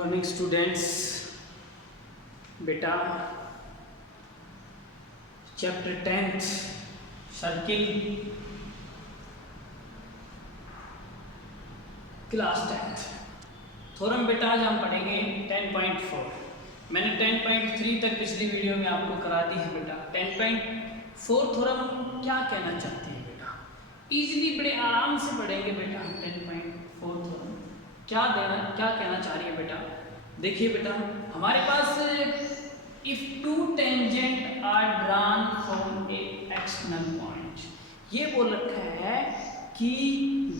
Morning students. बेटा chapter 10th circle class 10th theorem बेटा आज हम पढ़ेंगे 10.4। मैंने 10.3 तक पिछली वीडियो में आपको करा दी है बेटा। 10.4 थ्योरम क्या कहना चाहती है बेटा, इजीली बड़े आराम से पढ़ेंगे बेटा हम 10.4 थ्योरम क्या कहना चाह रही है बेटा। देखिए बेटा हमारे पास if two tangent are drawn from a external point, ये बोल रखा है कि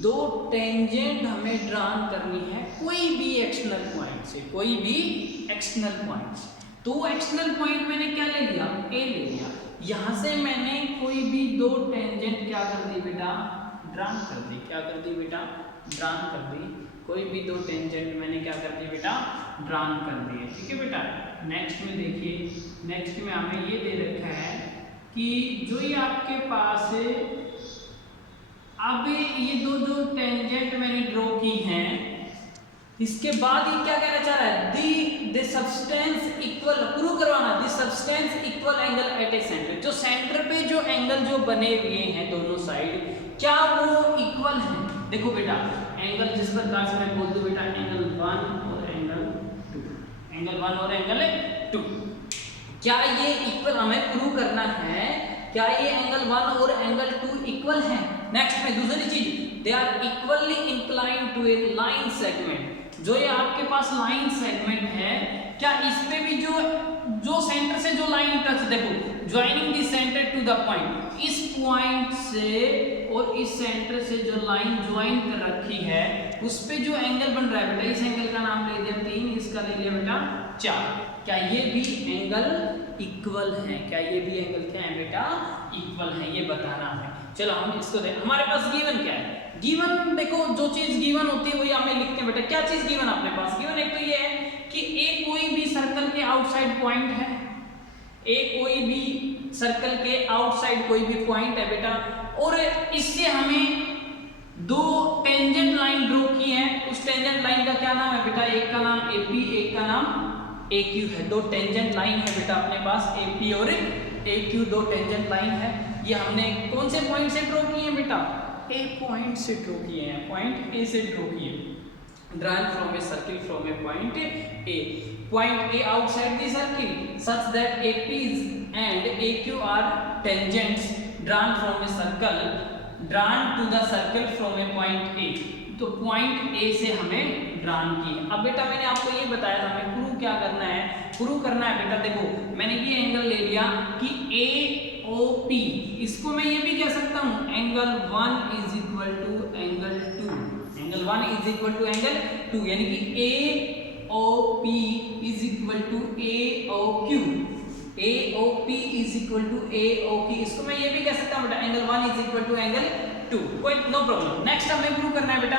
दो टेंजेंट हमें ड्रॉन करनी है कोई भी एक्सटर्नल पॉइंट से, कोई भी एक्सटर्नल पॉइंट से। तो एक्सटर्नल पॉइंट मैंने क्या ले लिया, ए ले लिया। यहां से मैंने कोई भी दो टेंजेंट क्या कर दी बेटा, ड्रॉन कर दी। क्या कर दी बेटा, ड्रॉन कर दी। कोई भी दो टेंजेंट मैंने क्या कर दी बेटा, ड्रॉन कर दिए। ठीक है बेटा। नेक्स्ट में देखिए, नेक्स्ट में हमें ये दे रखा है कि जो ये आपके पास अब ये दो टेंजेंट मैंने ड्रॉ की हैं, इसके बाद ये क्या कहना चाह रहा है, द सब्सटेंस इक्वल, प्रूव करवाना the substance equal angle at a centre. जो सेंटर पे जो एंगल जो बने हुए हैं दोनों साइड, क्या वो इक्वल है। देखो बेटा एंगल जिस प्रकार से मैं बोल दूं बेटा, एंगल 1 और एंगल 2, एंगल 1 और एंगल 2, क्या ये इक्वल हमें प्रूव करना है। क्या ये एंगल 1 और एंगल 2 इक्वल हैं। नेक्स्ट में दूसरी चीज, they are equally inclined to a line segment. जो ये आपके पास लाइन सेगमेंट है, क्या इस पे भी जो सेंटर से जो लाइन टच, देखो joining the centre to the point, इस पॉइंट से और इस सेंटर से जो लाइन ज्वाइन कर रखी है उस पे जो एंगल बन रहा है बेटा, इस एंगल का नाम ले दिया 3, इसका ले लिया बेटा 4। क्या ये भी एंगल इक्वल है। क्या ये भी एंगल क्या है बेटा, इक्वल है। ये बताना है। चलो हम इसको देखें। हमारे पास गिवन क्या है, गिवन देखो जो चीज गिवन होती है वही हमें लिखते हैं बेटा। क्या चीज गिवन अपने पास, गिवन एक तो ये है कि ए कोई भी सर्कल के आउटसाइड पॉइंट है, ए कोई भी सर्कल के आउटसाइड कोई भी पॉइंट है बेटा, और इससे हमें दो टेंजेंट लाइन ड्रॉ की है। उस टेंजेंट लाइन का क्या नाम है बेटा, एक का नाम AP, एक का नाम AQ है। दो टेंजेंट लाइन है बेटा अपने पास, AP और AQ दो टेंजेंट लाइन है। ये हमने कौन से पॉइंट से ड्रॉ किए हैं बेटा, A पॉइंट से ड्रॉ किए हैं, पॉइंट A से ड्रॉ किए। Drawn from a circle from A point A, point A outside the circle such that AP and AQ are tangents drawn from a circle drawn to the circle from a point A। तो point A से हमें drawn की। अब बेटा मैंने आपको ये बताया था हमें प्रूव क्या करना है, प्रूव करना है बेटा। देखो मैंने ये एंगल ले लिया कि AOP, इसको मैं ये भी कह सकता हूँ angle 1 is equal to angle 2, angle 1 is equal to angle 2, यानी कि AOP is equal to AOQ, AOP is equal to AOQ। इसको मैं ये भी कह सकता हूँ बेटा angle 1 is equal to angle 2, कोई नो प्रॉब्लम। नेक्स्ट हमें प्रूव करना है बेटा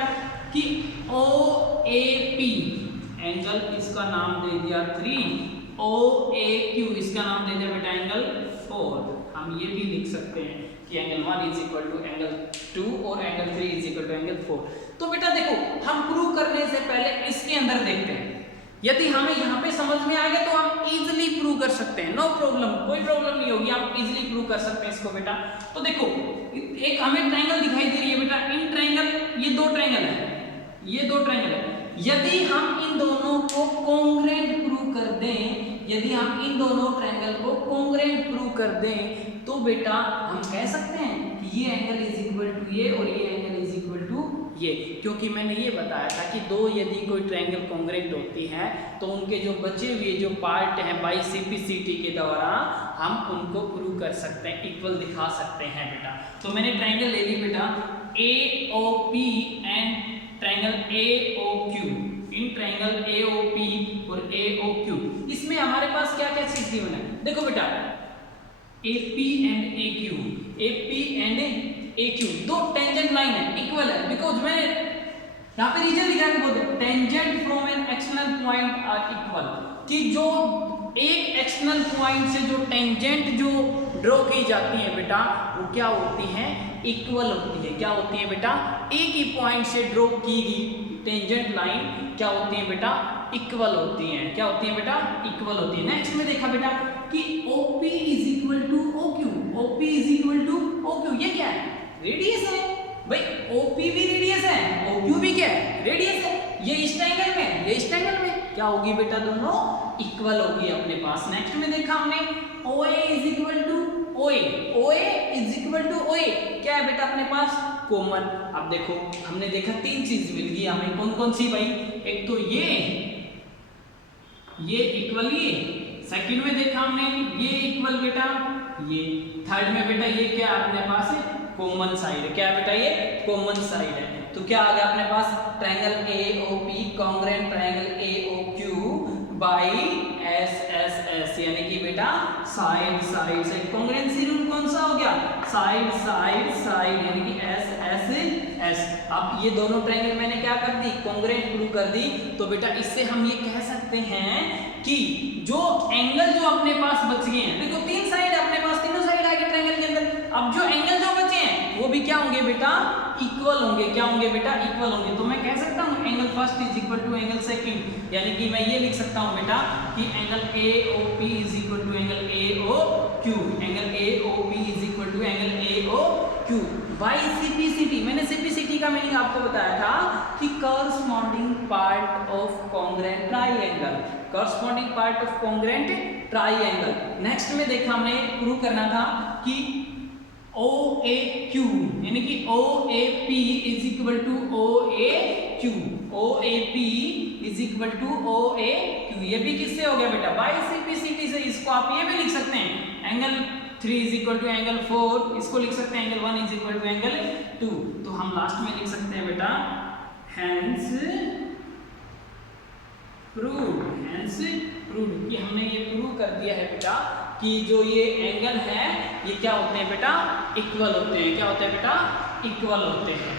कि OAP एंगल, इसका नाम दे दिया 3, OAQ इसका नाम दे दिया बेटा एंगल 4। हम ये भी लिख सकते हैं कि angle 1 is equal to angle 2 और angle 3 is equal to angle 4। तो बेटा देखो हम प्रूव करने से पहले इसके अंदर देखते हैं। यदि हमें यहाँ पे समझ में आ गया तो हम इजीली प्रूव कर सकते हैं, नो प्रॉब्लम, कोई प्रॉब्लम नहीं होगी, हम इजीली प्रूव कर सकते हैं इसको बेटा। तो देखो एक हमें ट्रायंगल दिखाई दे रही है बेटा, इन ट्रायंगल, ये दो ट्रायंगल है, ये दो ट्रायंगल है। यदि हम इन दोनों को कॉन्ग्रुएंट प्रूव कर दें, यदि हम इन दोनों ट्रायंगल को कॉन्ग्रुएंट प्रूव कर दें तो बेटा हम कह सकते हैं कि ये एंगल इज इक्वल टू ये और ये एंगल इज इक्वल टू ये। क्योंकि मैंने ये बताया था कि दो यदि कोई ट्रायंगल कॉन्ग्रुएंट होती है तो उनके जो बचे हुए जो पार्ट हैं बाई CPCT के द्वारा हम उनको प्रूव कर सकते हैं, इक्वल दिखा सकते हैं बेटा। तो मैंने ट्रायंगल ले ली बेटा AOP and triangle AOQ, in triangle AOP और AOQ, इसमें हमारे पास क्या क्या चीज गिवन है। देखो बेटा AP and AQ, AP and AQ दो टेंजेंट लाइन है, इक्वल है। बिकॉज मैंने यहाँ पे रीजन लिखा है बोलते tangent from an external point are equal, कि जो एक एक्सटर्नल पॉइंट से जो टेंजेंट जो ड्रॉ की जाती है बेटा वो क्या होती हैं, इक्वल होती है। क्या होती है बेटा, एक ही पॉइंट से ड्रॉ की गई टेंजेंट लाइन क्या होती है बेटा, इक्वल होती हैं। क्या होती हैं बेटा? इक्वल होती है। नेक्स्ट में देखा बेटा कि OP is equal to OQ, OP is equal to OQ, ये क्या है? रेडियस है भाई। OP भी रेडियस है, OQ भी क्या है? रेडियस है। ये इस ट्रायंगल में, ये इस ट्रायंगल में क्या होगी बेटा? दोनों इक्वल होगी अपने पास। नेक्स्ट में देखा हमने OA is equal to OA, OA is equal to OA, क्या है बेटा अपने पास? कॉमन। अब देखो हमने देखा तीन चीज मिल गई हमें, कौन कौन सी भाई? एक तो ये इक्वल, ये सेकंड में देखा हमने ये इक्वल बेटा, ये थर्ड में बेटा ये क्या अपने पास है? कॉमन साइड है। क्या है बेटा? ये कॉमन साइड है। तो क्या आ गया अपने पास? Triangle AOP congruent triangle AOQ by SSS, यानी कि बेटा साइड साइड से कॉन्ग्रुएंसी रूल कौन सा हो गया? साइड साइड साइड, यानी कि SSS। अब ये दोनों ट्रायंगल मैंने क्या कर दी? कॉन्ग्रुएंट प्रूव कर दी। तो बेटा इससे हम ये कह सकते हैं कि जो एंगल जो अपने पास बच गए हैं, देखो तीन साइड अपने पास, तीनों साइड आ गए ट्रायंगल के अंदर। अब जो एंगल जो बचे हैं वो भी क्या होंगे बेटा? इक्वल होंगे। क्या होंगे बेटा? इक्वल होंगे। तो मैं कह सकता हूँ angle first is equal to angle second, यानी कि मैं ये लिख सकता हूँ बेटा कि angle AOP is equal to angle AOQ, angle AOP is equal to angle AOQ by CPCT। मैंने CPCT का मीनिंग आपको बताया था कि corresponding part of congruent triangle, corresponding part of congruent triangle. Next में देखा हमने प्रूव करना था कि OAQ यानी कि OAP is equal to OAQ, OAP is equal to OAQ। ये भी किससे हो गया बेटा? बाई CPCT से। इसको आप ये भी लिख सकते हैं angle 3 is equal to angle 4, इसको लिख सकते हैं angle 1 is equal to angle 2। तो हम लास्ट में लिख सकते हैं बेटा हैंस प्रूव्ड, हैंस प्रूव्ड कि हमने ये प्रूव कर दिया है बेटा कि जो ये एंगल है ये क्या होते हैं बेटा? इक्वल होते हैं। क्या होते हैं बेटा? इक्वल होते हैं।